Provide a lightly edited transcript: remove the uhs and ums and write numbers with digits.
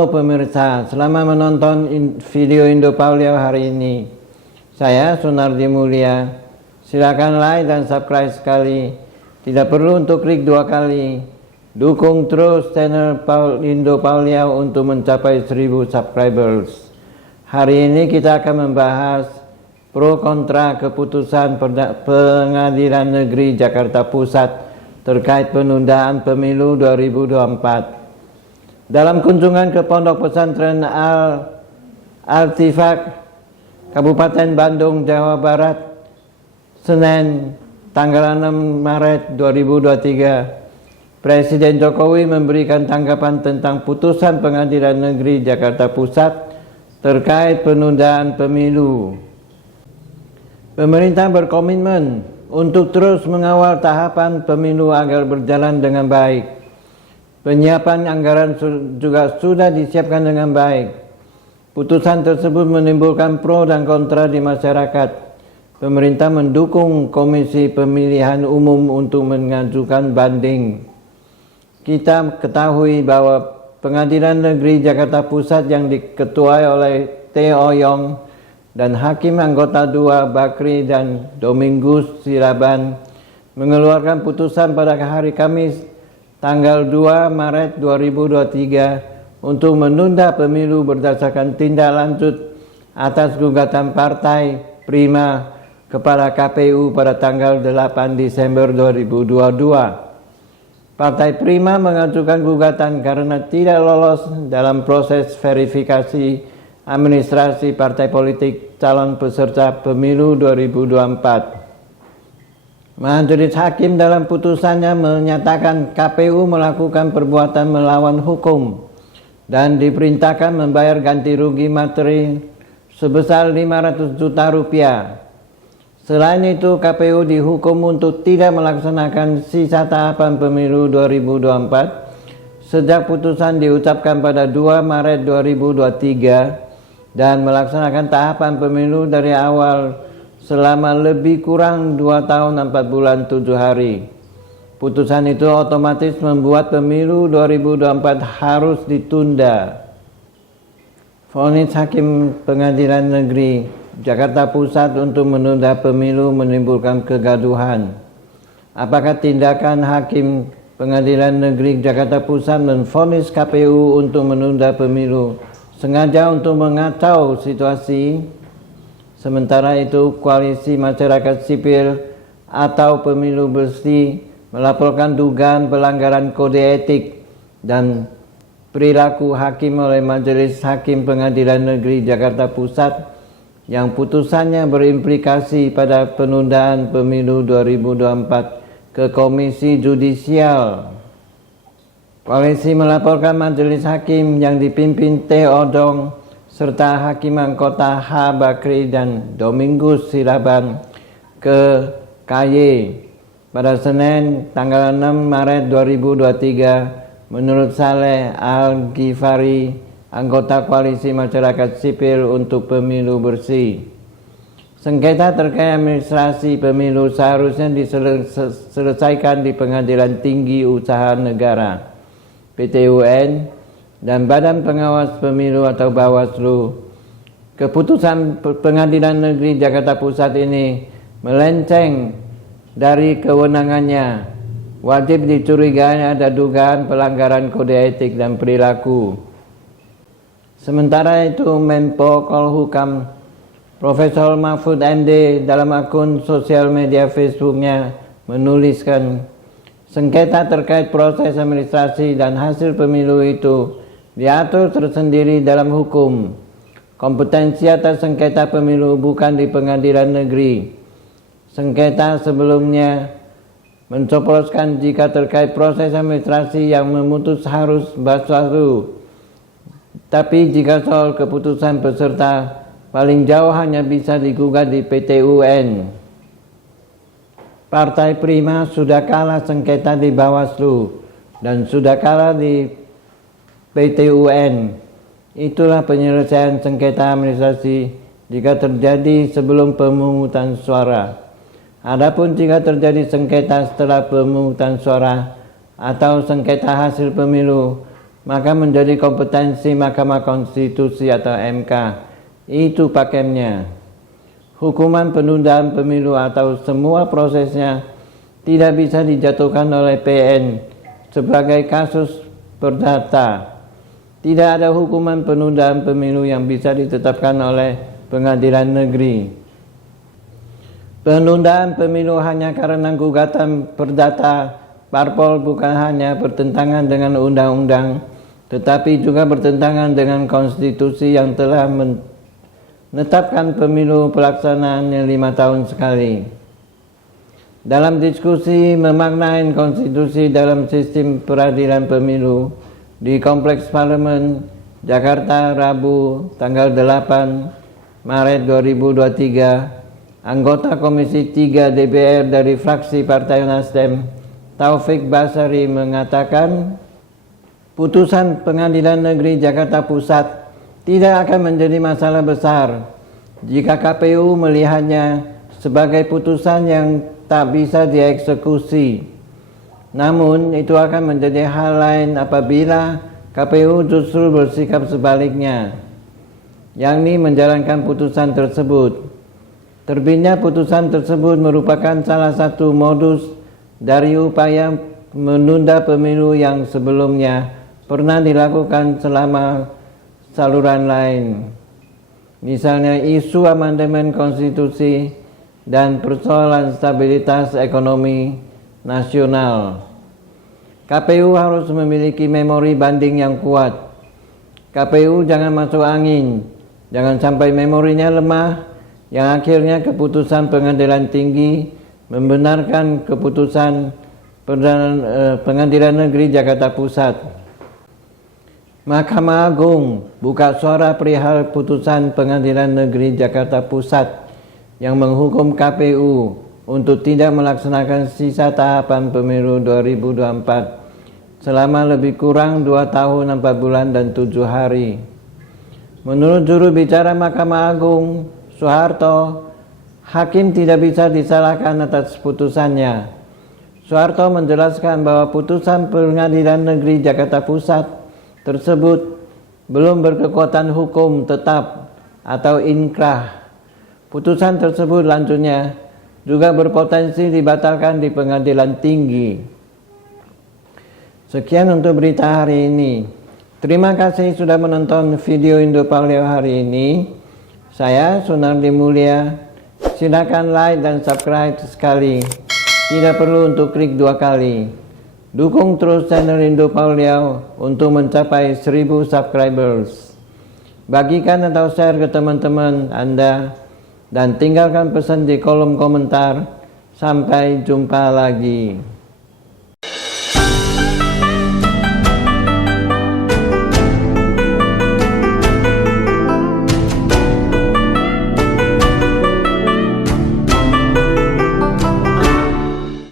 Halo pemirsa, selamat menonton video Indo Pauliau hari ini. Saya Sunardi Mulia. Silakan like dan subscribe sekali. Tidak perlu untuk klik 2 kali. Dukung terus channel Indo Pauliau untuk mencapai 1000 subscribers. Hari ini kita akan membahas pro kontra keputusan Pengadilan Negeri Jakarta Pusat terkait penundaan pemilu 2024. Dalam kunjungan ke Pondok Pesantren Al-Tifak, Kabupaten Bandung, Jawa Barat, Senin, tanggal 6 Maret 2023, Presiden Jokowi memberikan tanggapan tentang putusan Pengadilan Negeri Jakarta Pusat terkait penundaan pemilu. Pemerintah berkomitmen untuk terus mengawal tahapan pemilu agar berjalan dengan baik. Penyiapan anggaran juga sudah disiapkan dengan baik. Putusan tersebut menimbulkan pro dan kontra di masyarakat. Pemerintah mendukung Komisi Pemilihan Umum untuk mengajukan banding. Kita ketahui bahwa Pengadilan Negeri Jakarta Pusat yang diketuai oleh Theo Yong dan Hakim Anggota 2 Bakri dan Domingus Siraban mengeluarkan putusan pada hari Kamis tanggal 2 Maret 2023 untuk menunda pemilu berdasarkan tindak lanjut atas gugatan Partai Prima kepada KPU pada tanggal 8 Desember 2022. Partai Prima mengajukan gugatan karena tidak lolos dalam proses verifikasi administrasi partai politik calon peserta pemilu 2024. Majelis Hakim dalam putusannya menyatakan KPU melakukan perbuatan melawan hukum dan diperintahkan membayar ganti rugi materi sebesar 500 juta rupiah. Selain itu, KPU dihukum untuk tidak melaksanakan sisa tahapan pemilu 2024 sejak putusan diucapkan pada 2 Maret 2023 dan melaksanakan tahapan pemilu dari awal selama lebih kurang 2 tahun 4 bulan 7 hari. Putusan itu otomatis membuat pemilu 2024 harus ditunda. Vonis Hakim Pengadilan Negeri Jakarta Pusat untuk menunda pemilu menimbulkan kegaduhan. Apakah tindakan Hakim Pengadilan Negeri Jakarta Pusat menvonis KPU untuk menunda pemilu sengaja untuk mengacau situasi? Sementara itu, Koalisi Masyarakat Sipil atau Pemilu Bersih melaporkan dugaan pelanggaran kode etik dan perilaku hakim oleh Majelis Hakim Pengadilan Negeri Jakarta Pusat yang putusannya berimplikasi pada penundaan pemilu 2024 ke Komisi Judisial. Koalisi melaporkan Majelis Hakim yang dipimpin Theo Yong serta Hakim Anggota H. Bakri dan Domingus Siraban ke KY pada Senin tanggal 6 Maret 2023 menurut Saleh Al-Ghifari, anggota Koalisi Masyarakat Sipil untuk Pemilu Bersih. Sengketa terkait administrasi pemilu seharusnya diselesaikan di Pengadilan Tinggi Usaha Negara (PTUN) dan Badan Pengawas Pemilu atau Bawaslu. Keputusan Pengadilan Negeri Jakarta Pusat ini melenceng dari kewenangannya. Wajib dicurigai ada dugaan pelanggaran kode etik dan perilaku. Sementara itu, Menko Polhukam Profesor Mahfud MD dalam akun sosial media Facebooknya menuliskan, sengketa terkait proses administrasi dan hasil pemilu itu diatur tersendiri dalam hukum. Kompetensi atas sengketa pemilu bukan di Pengadilan Negeri. Sengketa sebelumnya mencoploskan jika terkait proses administrasi yang memutus harus Bawaslu. Tapi jika soal keputusan peserta paling jauh hanya bisa digugat di PTUN. Partai Prima sudah kalah sengketa di Bawaslu dan sudah kalah di PTUN. Itulah penyelesaian sengketa administrasi jika terjadi sebelum pemungutan suara. Adapun jika terjadi sengketa setelah pemungutan suara atau sengketa hasil pemilu, maka menjadi kompetensi Mahkamah Konstitusi atau MK. Itu pakemnya. Hukuman penundaan pemilu atau semua prosesnya tidak bisa dijatuhkan oleh PN sebagai kasus perdata. Tidak ada hukuman penundaan pemilu yang bisa ditetapkan oleh pengadilan negeri. Penundaan pemilu hanya karena gugatan perdata parpol bukan hanya bertentangan dengan undang-undang, tetapi juga bertentangan dengan konstitusi yang telah menetapkan pemilu pelaksanaannya 5 tahun sekali. Dalam diskusi memaknai konstitusi dalam sistem peradilan pemilu di Kompleks Parlemen Jakarta Rabu tanggal 8 Maret 2023, anggota Komisi 3 DPR dari fraksi Partai Nasdem, Taufik Basari, mengatakan putusan Pengadilan Negeri Jakarta Pusat tidak akan menjadi masalah besar jika KPU melihatnya sebagai putusan yang tak bisa dieksekusi. Namun itu akan menjadi hal lain apabila KPU justru bersikap sebaliknya, yakni menjalankan putusan tersebut. Terbitnya putusan tersebut merupakan salah satu modus dari upaya menunda pemilu yang sebelumnya pernah dilakukan selama saluran lain. Misalnya isu amandemen konstitusi dan persoalan stabilitas ekonomi nasional. KPU harus memiliki memori banding yang kuat. KPU jangan masuk angin, jangan sampai memorinya lemah, yang akhirnya keputusan Pengadilan Tinggi membenarkan keputusan Pengadilan Negeri Jakarta Pusat. Mahkamah Agung buka suara perihal putusan Pengadilan Negeri Jakarta Pusat yang menghukum KPU untuk tidak melaksanakan sisa tahapan pemilu 2024 selama lebih kurang 2 tahun 4 bulan dan 7 hari. Menurut juru bicara Mahkamah Agung, Soeharto, hakim tidak bisa disalahkan atas putusannya. Soeharto menjelaskan bahwa putusan Pengadilan Negeri Jakarta Pusat tersebut belum berkekuatan hukum tetap atau inkrah. Putusan tersebut lanjutnya juga berpotensi dibatalkan di Pengadilan Tinggi. Sekian untuk berita hari ini. Terima kasih sudah menonton video Indopaulio hari ini. Saya Sunardi Mulia. Silakan like dan subscribe sekali. Tidak perlu untuk klik 2 kali. Dukung terus channel Indopaulio untuk mencapai 1000 subscribers. Bagikan atau share ke teman-teman Anda dan tinggalkan pesan di kolom komentar. Sampai jumpa lagi.